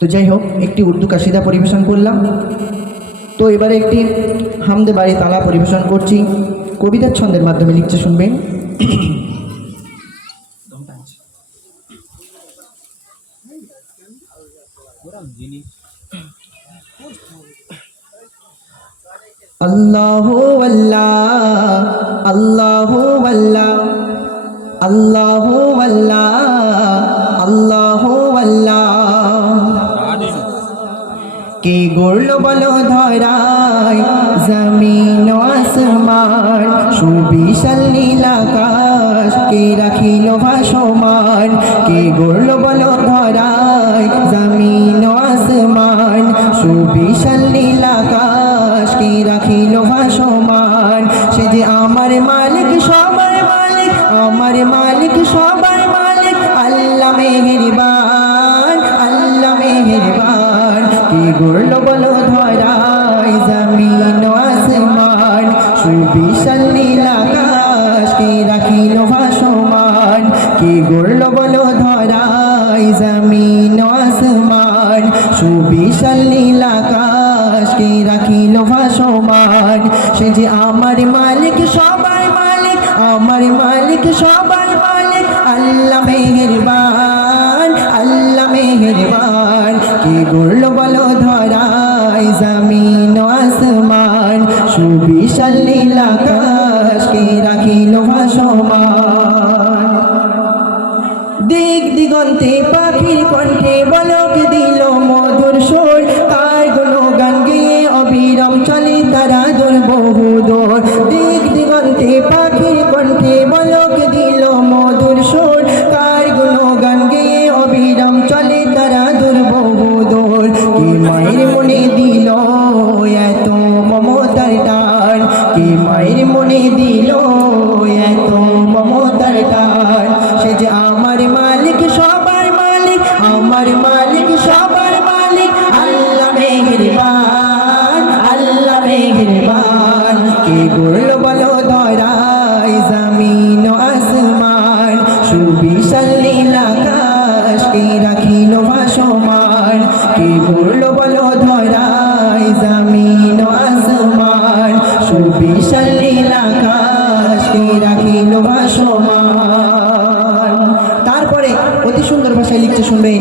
তো যাই হোক, একটি উর্দু কাসিদা পরিবেশন করলাম। তো এবারে একটি হামদে বাড়ি তালা পরিবেশন করছি, কবিতার ছন্দের মাধ্যমে লিখছে, শুনবেন। আল্লাহু আল্লাহ, আল্লাহু আল্লাহ, আল্লাহু আল্লাহ, আল্লাহু আল্লাহ। কে গড়ল বলো ধরায় জমিন ও আসমান, সুবিশাল নীল আকাশ কে রাখিল ভাসমান। কে গড়ল বলো ধরায় জমিন ও আসমান, সুবিশাল নীল আকাশ কে রাখিল ভাসমান। সে যে আমার মালিক, সবার মালিক, আমার মালিক, সবার মালিক, আল্লাহ মেহেরবান, আল্লাহ মেহেরবান। কে গড়ল বলো ধরায় জমিন ও আসমান, সুবিশাল নীল আকাশ কে রাখিল ভাসমান। কে গড়ল বলো ধরায় জমিন ও আসমান, সুবিশাল নীল আকাশ কে রাখিল ভাসমান। সে যে আমার মালিক, সবার মালিক, আমার মালিক, সবার মালিক, আল্লাহ মেহেরবান, আল্লাহ মেহেরবান। কে গড়ল বলো ধরায় জমিন ও আসমান, সুবিশাল নীল আকাশ কে রাখিল ভাসমান। দিক দিগন্তে পাখির কণ্ঠে বলক দিল মধুর সুর, কার গুণগান গেয়ে অবিরাম চলে তারা দূর বহুদূর। দিক দিগন্তে পাখির কণ্ঠে বলক দিল মধুর সুর, কার গুণগান গেয়ে অবিরাম চলে তারা দূর বহুদূর। কে মায়ের মনে দিল এত মমতার টান, কে মায়ের মনে দিল এত মমতার টান। সে যে আমার মালিক, সবার মালিক, আমার মালিক, সবার মালিক, আল্লাহ মেহেরবান, আল্লাহ মেহেরবান। কে গড়ল বলো ধরায় জমিন ও আসমান, সুবিশাল নীল আকাশ কে রাখিল ভাসমান। কে গড়ল বলো ধরায় জমিন ও আসমান, সুবিশাল নীল আকাশ কে রাখিল ভাসমান। তারপরে অতি সুন্দর ভাষায় লিখছে, শুনবে।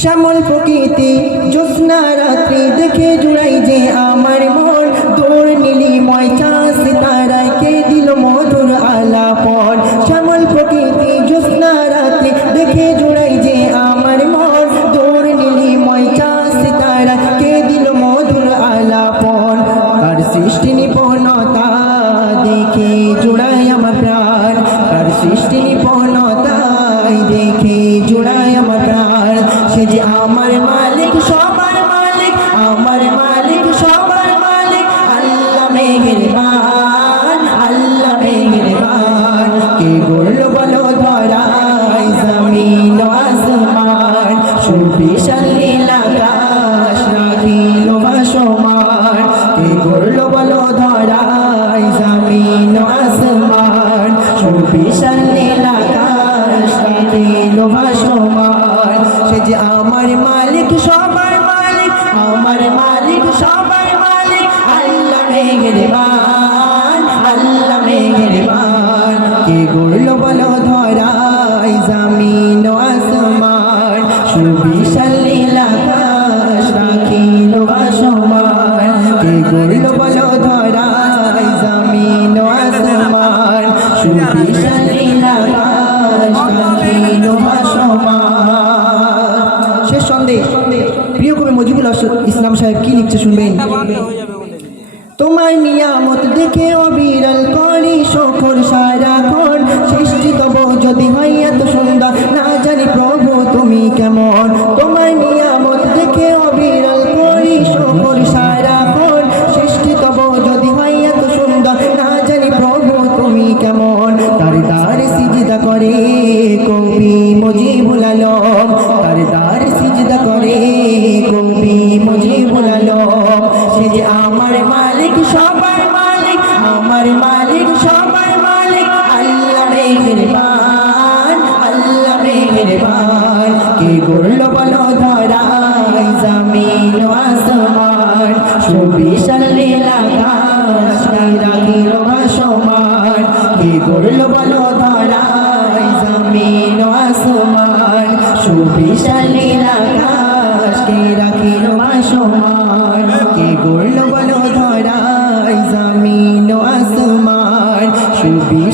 শ্যামল প্রকৃতি জ্যোৎস্না রাত্রি দেখে জুড়াই যে আমার মন, দৌড় নীলিময় চাঁদ তারায় কে দিল মধুর আলাপন। শ্যামল প্রকৃতি জ্যোৎস্না রাত্রি দেখে জুড়াই যে আমার মন, দৌড় নীলিময় চাঁদ তারায় কে দিল মধুর আলাপন। তার সৃষ্টি নিপুণতা দেখে জুড়াই আমার প্রাণ, তার সৃষ্টি নিপুণতায় দেখে জুড়াই আমার প্রাণ। সে যে আমার মালিক, সবার মালিক, আমার মালিক, সবার মালিক, আল্লাহ মেহেরবান, আল্লাহ মেহেরবান। কে গড়ল বলো ধরায় জমিন ও আসমান, সুবিশাল নীল আকাশ রাখিল ভাসমান। কে গড়ল বলো ধরায় জমিন ও আসমান, সুবিশাল নীল আকাশ রাখিল ভাসমান। সে যে আমার মালিক, সবার মালিক, আমার মালিক, সবার মালিক, আল্লাহ মেহেরবান, আল্লাহ মেহেরবান। কে গড়ল বলো ধরায় জমিন ও আসমান, সুবিশাল নীল আকাশ রাখিল ভাসমান। কে গড়ল বলো ধরায় জমিন ও আসমান, সুবিশাল নীল আকাশ রাখিল ভাসমান। শেষ সন্দেহ প্রিয় কবি মুজিবুল ইসলাম সাহেব কি লিখছে, শুনবেন। তোমার নিয়ামত দেখে অবিরল করি শকর সারাক্ষণ, সৃষ্টি তব যদি হয় এত সুন্দর, না জানি প্রভু তুমি কেমন। তোমার নিয়ামত দেখে অবিরল করি শকর সারাক্ষণ, সৃষ্টি তব যদি হয় এত সুন্দর, না জানি প্রভু তুমি কেমন। তার দ্বার সিজদা করে কবি মুজিবুল আলম, তার দ্বার সিজদা করে কবি মুজিবুল আলম। সে যে আমার মালিক, সবার মালিক, আমার মালিক, সবার মালিক, আল্লাহ মেহেরবান, আল্লাহ মেহেরবান। কে গড়ল বলো ধরাই জমিন ও আসমান সুবিশাল নীলাকাশ কে রাখিল ভাসমান কে গড়ল বলো ধরাই জমিন ও আসমান সুবিশাল নীলাকাশ কে রাখিল ভাসমান কে গড়ল বলো ধরাই জমিন ও আসমান সুবি